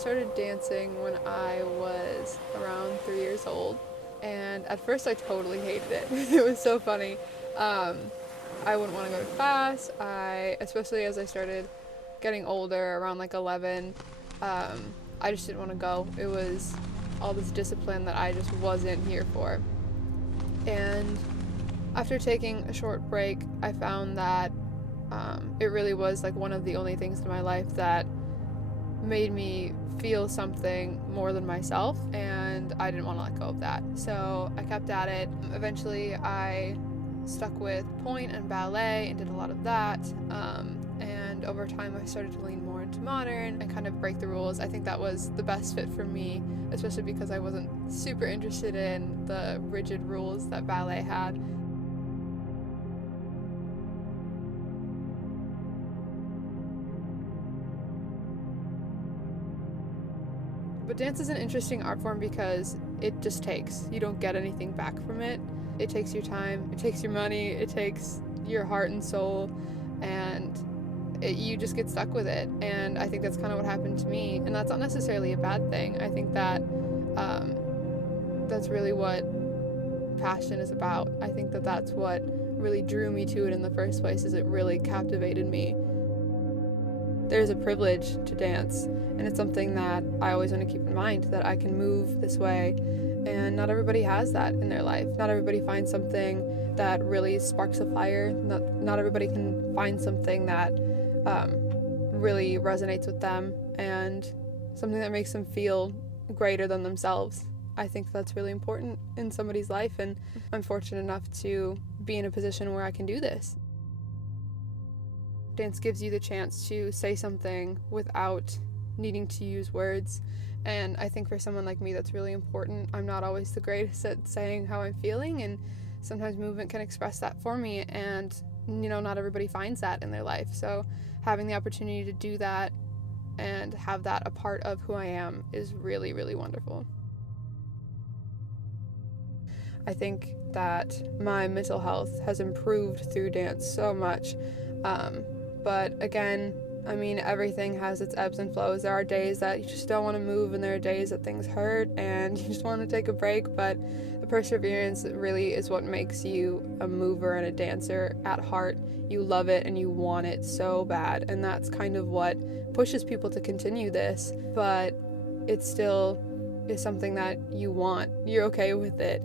started dancing when I was around 3 years old, and at first I totally hated it. It was so funny. Um, I wouldn't want to go to class. Especially as I started getting older, around like 11, I just didn't want to go. It was all this discipline that I just wasn't here for. And after taking a short break, I found that it really was like one of the only things in my life that made me feel something more than myself, and I didn't want to let go of that. So I kept at it. Eventually, I stuck with pointe and ballet and did a lot of that. And over time, I started to lean more into modern and kind of break the rules. I think that was the best fit for me, especially because I wasn't super interested in the rigid rules that ballet had. But dance is an interesting art form because it just takes. You don't get anything back from it. It takes your time, it takes your money, it takes your heart and soul, and you just get stuck with it. And I think that's kind of what happened to me. And that's not necessarily a bad thing. I think that that's really what passion is about. I think that that's what really drew me to it in the first place, is it really captivated me. There's a privilege to dance, and it's something that I always want to keep in mind, that I can move this way, and not everybody has that in their life. Not everybody finds something that really sparks a fire. Not everybody can find something that really resonates with them and something that makes them feel greater than themselves. I think that's really important in somebody's life, and I'm fortunate enough to be in a position where I can do this. Dance gives you the chance to say something without needing to use words, and I think for someone like me that's really important. I'm not always the greatest at saying how I'm feeling, and sometimes movement can express that for me, and not everybody finds that in their life. So having the opportunity to do that and have that a part of who I am is really, really wonderful. I think that my mental health has improved through dance so much. But again, I mean, everything has its ebbs and flows. There are days that you just don't want to move, and there are days that things hurt and you just want to take a break. But the perseverance really is what makes you a mover and a dancer at heart. You love it and you want it so bad. And that's kind of what pushes people to continue this. But it still is something that you want. You're okay with it.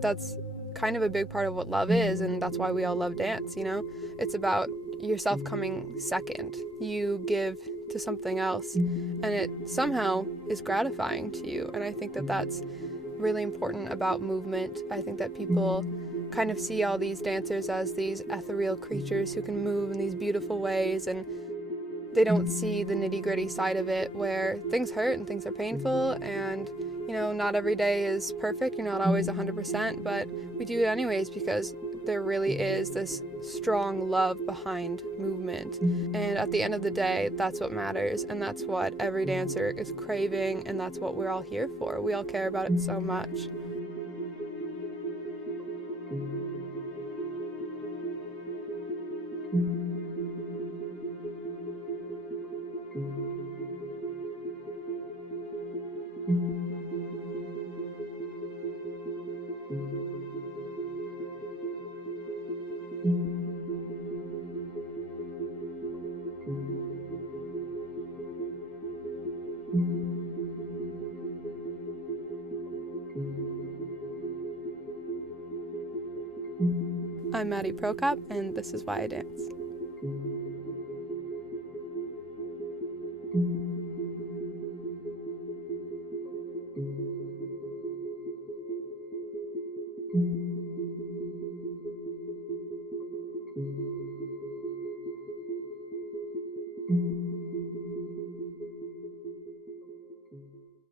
That's kind of a big part of what love is, and that's why we all love dance. It's about yourself coming second. You give to something else, and it somehow is gratifying to you. And I think that that's really important about movement. I think that people kind of see all these dancers as these ethereal creatures who can move in these beautiful ways, and they don't see the nitty-gritty side of it, where things hurt and things are painful, and not every day is perfect. You're not always 100%, but we do it anyways because there really is this strong love behind movement. And at the end of the day, that's what matters, and that's what every dancer is craving, and that's what we're all here for. We all care about it so much. I'm Maddie Prokop, and this is why I dance.